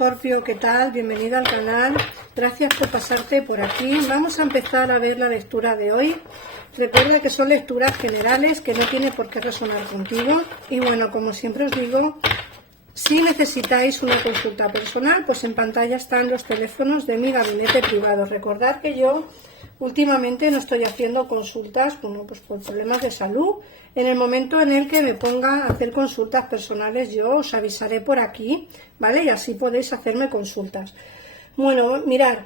Escorpio, ¿qué tal? Bienvenido al canal. Gracias por pasarte por aquí. Vamos a empezar a ver la lectura de hoy. Recuerda que son lecturas generales, que no tiene por qué resonar contigo. Y bueno, como siempre os digo, si necesitáis una consulta personal, pues en pantalla están los teléfonos de mi gabinete privado. Recordad que yo últimamente no estoy haciendo consultas, bueno, pues por problemas de salud. En el momento en el que me ponga a hacer consultas personales, yo os avisaré por aquí, ¿vale? Y así podéis hacerme consultas. Bueno, mirad,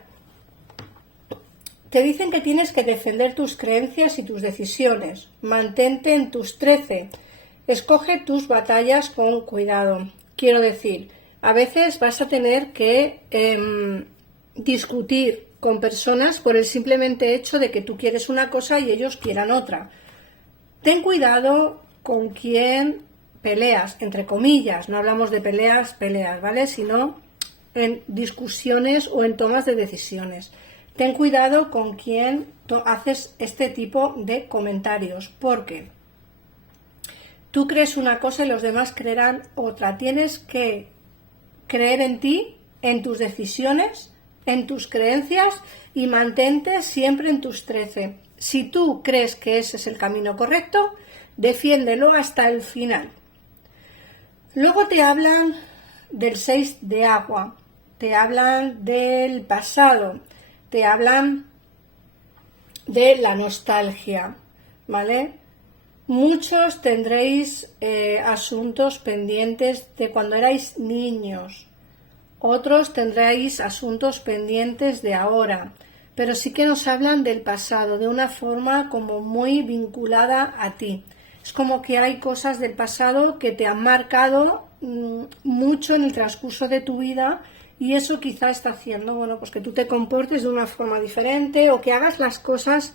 te dicen que tienes que defender tus creencias y tus decisiones. Mantente en tus 13. Escoge tus batallas con cuidado. Quiero decir, a veces vas a tener que discutir con personas por el simplemente hecho de que tú quieres una cosa y ellos quieran otra. Ten cuidado con quién peleas, entre comillas, no hablamos de peleas, ¿vale? Sino en discusiones o en tomas de decisiones. Ten cuidado con quién haces este tipo de comentarios, porque tú crees una cosa y los demás creerán otra. Tienes que creer en ti, en tus decisiones, en tus creencias y mantente siempre en tus 13. Si tú crees que ese es el camino correcto, defiéndelo hasta el final. Luego te hablan del 6 de agua, te hablan del pasado, te hablan de la nostalgia, ¿vale? Muchos tendréis asuntos pendientes de cuando erais niños, otros tendréis asuntos pendientes de ahora, pero sí que nos hablan del pasado de una forma como muy vinculada a ti. Es como que hay cosas del pasado que te han marcado mucho en el transcurso de tu vida y eso quizá está haciendo, bueno, pues que tú te comportes de una forma diferente o que hagas las cosas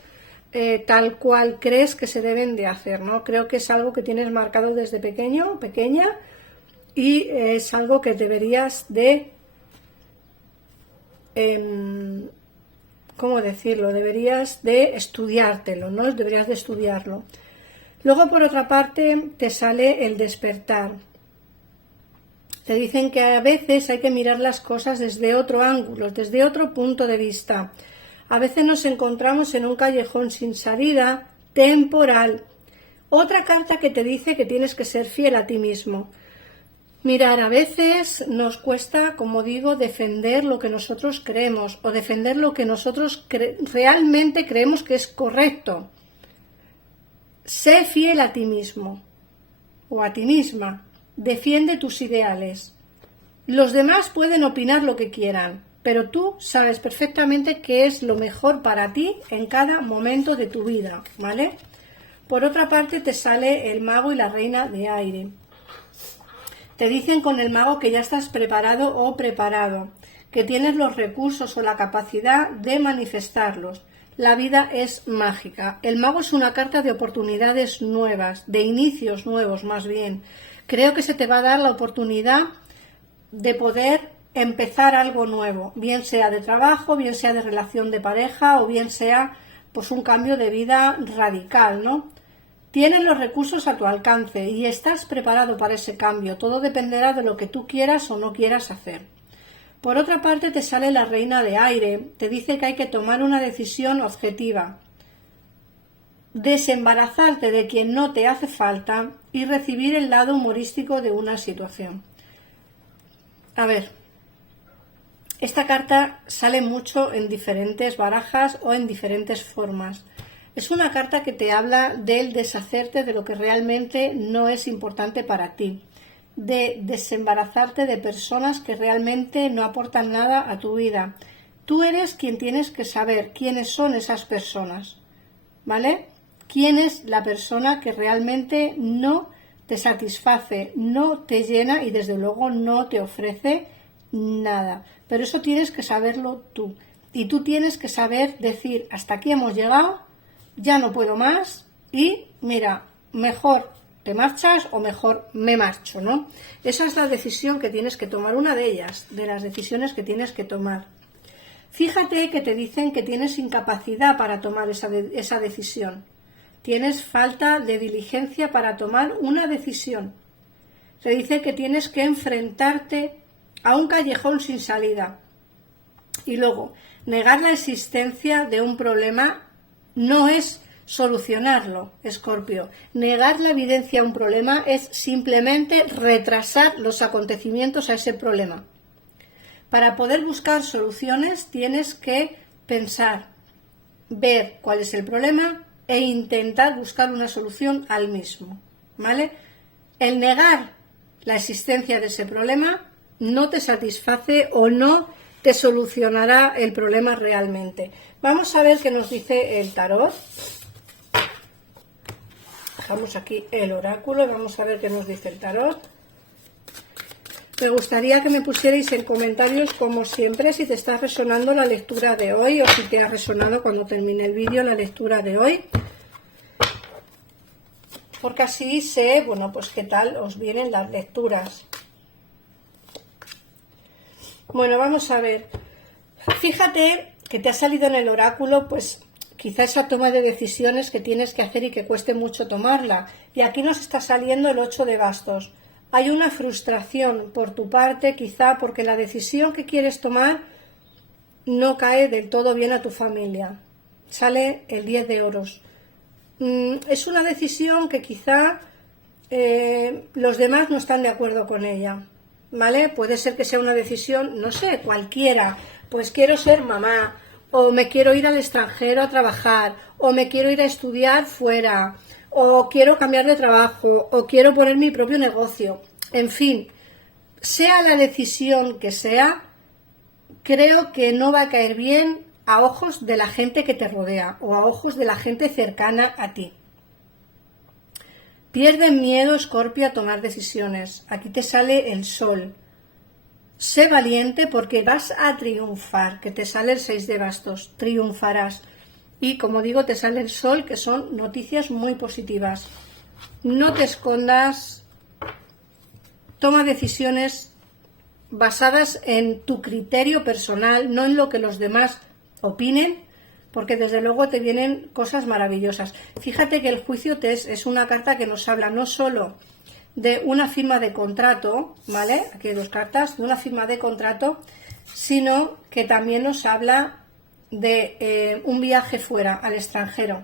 tal cual crees que se deben de hacer, ¿no? Creo que es algo que tienes marcado desde pequeño, pequeña, y es algo que deberías de ¿cómo decirlo? Deberías de estudiártelo, ¿no? Deberías de estudiarlo. Luego, por otra parte, te sale el despertar. Te dicen que a veces hay que mirar las cosas desde otro ángulo, desde otro punto de vista. A veces nos encontramos en un callejón sin salida, temporal. Otra carta que te dice que tienes que ser fiel a ti mismo. Mirar, a veces nos cuesta, como digo, defender lo que nosotros creemos o defender lo que nosotros realmente creemos que es correcto. Sé fiel a ti mismo o a ti misma. Defiende tus ideales. Los demás pueden opinar lo que quieran, pero tú sabes perfectamente qué es lo mejor para ti en cada momento de tu vida, ¿vale? Por otra parte, te sale el mago y la reina de aire. Te dicen con el mago que ya estás preparado o preparado, que tienes los recursos o la capacidad de manifestarlos. La vida es mágica. El mago es una carta de oportunidades nuevas, de inicios nuevos más bien. Creo que se te va a dar la oportunidad de poder empezar algo nuevo, bien sea de trabajo, bien sea de relación de pareja o bien sea pues un cambio de vida radical, ¿no? Tienes los recursos a tu alcance y estás preparado para ese cambio. Todo dependerá de lo que tú quieras o no quieras hacer. Por otra parte, te sale la reina de aire. Te dice que hay que tomar una decisión objetiva. Desembarazarte de quien no te hace falta y recibir el lado humorístico de una situación. A ver, esta carta sale mucho en diferentes barajas o en diferentes formas. Es una carta que te habla del deshacerte de lo que realmente no es importante para ti, de desembarazarte de personas que realmente no aportan nada a tu vida. Tú eres quien tienes que saber quiénes son esas personas, ¿vale? ¿Quién es la persona que realmente no te satisface, no te llena y desde luego no te ofrece nada? Pero eso tienes que saberlo tú. Y tú tienes que saber decir, hasta aquí hemos llegado, ya no puedo más y mira, mejor te marchas o mejor me marcho, ¿no? Esa es la decisión que tienes que tomar, una de ellas, de las decisiones que tienes que tomar. Fíjate que te dicen que tienes incapacidad para tomar esa decisión. Tienes falta de diligencia para tomar una decisión. Te dice que tienes que enfrentarte a un callejón sin salida. Y luego, negar la existencia de un problema no es solucionarlo, Escorpio. Negar la evidencia a un problema es simplemente retrasar los acontecimientos a ese problema. Para poder buscar soluciones tienes que pensar, ver cuál es el problema e intentar buscar una solución al mismo, ¿vale? El negar la existencia de ese problema no te satisface o no te solucionará el problema realmente. Vamos a ver qué nos dice el tarot. Dejamos aquí el oráculo y vamos a ver qué nos dice el tarot. Me gustaría que me pusierais en comentarios, como siempre, si te está resonando la lectura de hoy o si te ha resonado cuando termine el vídeo la lectura de hoy. Porque así sé, bueno, pues qué tal os vienen las lecturas. Bueno, vamos a ver. Fíjate que te ha salido en el oráculo, pues quizá esa toma de decisiones que tienes que hacer y que cueste mucho tomarla. Y aquí nos está saliendo el 8 de bastos. Hay una frustración por tu parte, quizá porque la decisión que quieres tomar no cae del todo bien a tu familia. Sale el 10 de oros. Es una decisión que quizá los demás no están de acuerdo con ella, ¿vale? Puede ser que sea una decisión, no sé, cualquiera. Pues quiero ser mamá, o me quiero ir al extranjero a trabajar, o me quiero ir a estudiar fuera, o quiero cambiar de trabajo, o quiero poner mi propio negocio. En fin, sea la decisión que sea, creo que no va a caer bien a ojos de la gente que te rodea o a ojos de la gente cercana a ti. Pierde miedo, Escorpio, a tomar decisiones. Aquí te sale el sol. Sé valiente porque vas a triunfar, que te sale el 6 de bastos, triunfarás. Y como digo, te sale el sol, que son noticias muy positivas. No te escondas, toma decisiones basadas en tu criterio personal, no en lo que los demás opinen, porque desde luego te vienen cosas maravillosas. Fíjate que el juicio es una carta que nos habla no solo de una firma de contrato, ¿vale? Aquí hay dos cartas, de una firma de contrato, sino que también nos habla de un viaje fuera, al extranjero.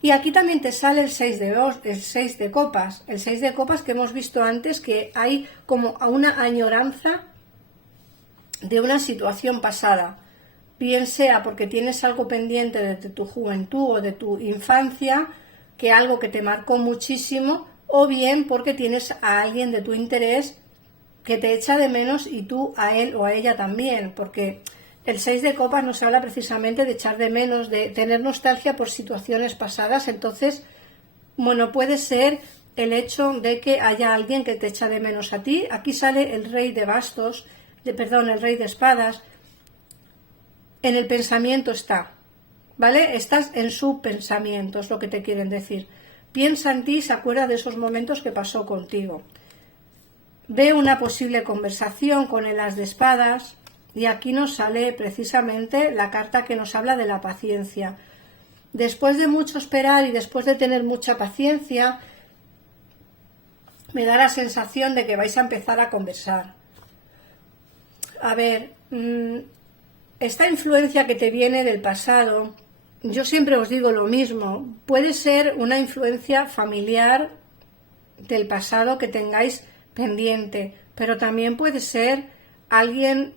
Y aquí también te sale el 6 de copas, el 6 de copas que hemos visto antes, que hay como una añoranza de una situación pasada, bien sea porque tienes algo pendiente de tu juventud o de tu infancia, que algo que te marcó muchísimo, o bien porque tienes a alguien de tu interés que te echa de menos y tú a él o a ella también, porque el 6 de copas nos habla precisamente de echar de menos, de tener nostalgia por situaciones pasadas. Entonces, bueno, puede ser el hecho de que haya alguien que te echa de menos a ti. Aquí sale el rey de bastos, el rey de espadas. En el pensamiento está, ¿vale? Estás en su pensamiento, es lo que te quieren decir. Piensa en ti y se acuerda de esos momentos que pasó contigo. Ve una posible conversación con el as de espadas y aquí nos sale precisamente la carta que nos habla de la paciencia. Después de mucho esperar y después de tener mucha paciencia, me da la sensación de que vais a empezar a conversar. A ver, esta influencia que te viene del pasado, yo siempre os digo lo mismo, puede ser una influencia familiar del pasado que tengáis pendiente, pero también puede ser alguien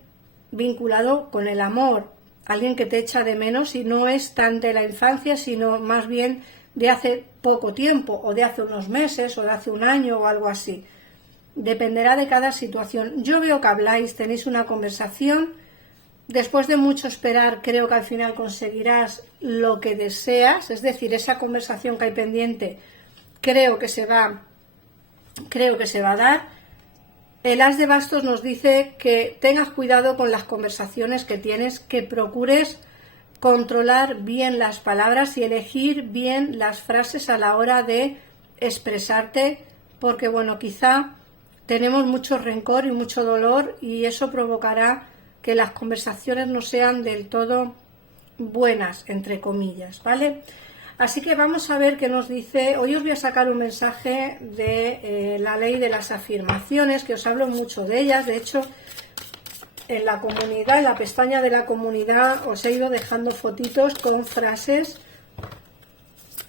vinculado con el amor, alguien que te echa de menos y no es tan de la infancia, sino más bien de hace poco tiempo, o de hace unos meses, o de hace un año, o algo así. Dependerá de cada situación. Yo veo que habláis, tenéis una conversación. Después de mucho esperar, creo que al final conseguirás lo que deseas, es decir, esa conversación que hay pendiente, creo que se va a dar. El as de bastos nos dice que tengas cuidado con las conversaciones que tienes, que procures controlar bien las palabras y elegir bien las frases a la hora de expresarte, porque bueno, quizá tenemos mucho rencor y mucho dolor y eso provocará que las conversaciones no sean del todo buenas, entre comillas, ¿vale? Así que vamos a ver qué nos dice. Hoy os voy a sacar un mensaje de la ley de las afirmaciones, que os hablo mucho de ellas. De hecho, en la comunidad, en la pestaña de la comunidad, os he ido dejando fotitos con frases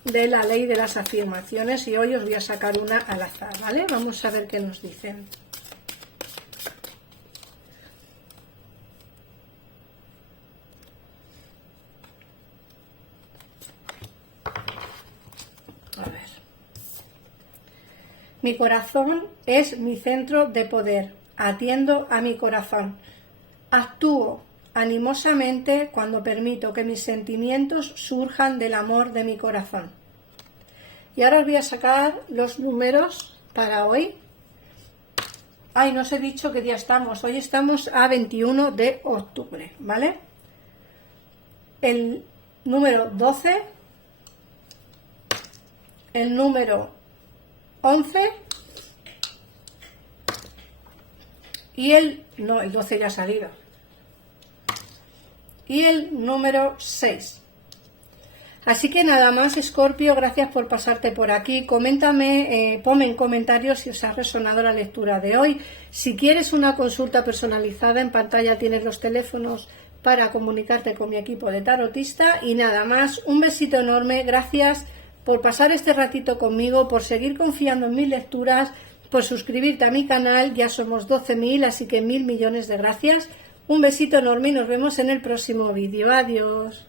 de la ley de las afirmaciones y hoy os voy a sacar una al azar, ¿vale? Vamos a ver qué nos dicen. A ver. Mi corazón es mi centro de poder. Atiendo a mi corazón. Actúo animosamente cuando permito que mis sentimientos surjan del amor de mi corazón. Y ahora os voy a sacar los números para hoy. Ay, no os he dicho qué día estamos. Hoy estamos a 21 de octubre, ¿vale? El número 12, el número 11 y el 12 ya ha salido. Y el número 6. Así que nada más, Escorpio, gracias por pasarte por aquí. Coméntame, ponme en comentarios si os ha resonado la lectura de hoy. Si quieres una consulta personalizada, en pantalla tienes los teléfonos para comunicarte con mi equipo de tarotista. Y nada más, un besito enorme, gracias por pasar este ratito conmigo, por seguir confiando en mis lecturas, por suscribirte a mi canal, ya somos 12.000, así que 1.000 millones de gracias. Un besito enorme y nos vemos en el próximo vídeo. Adiós.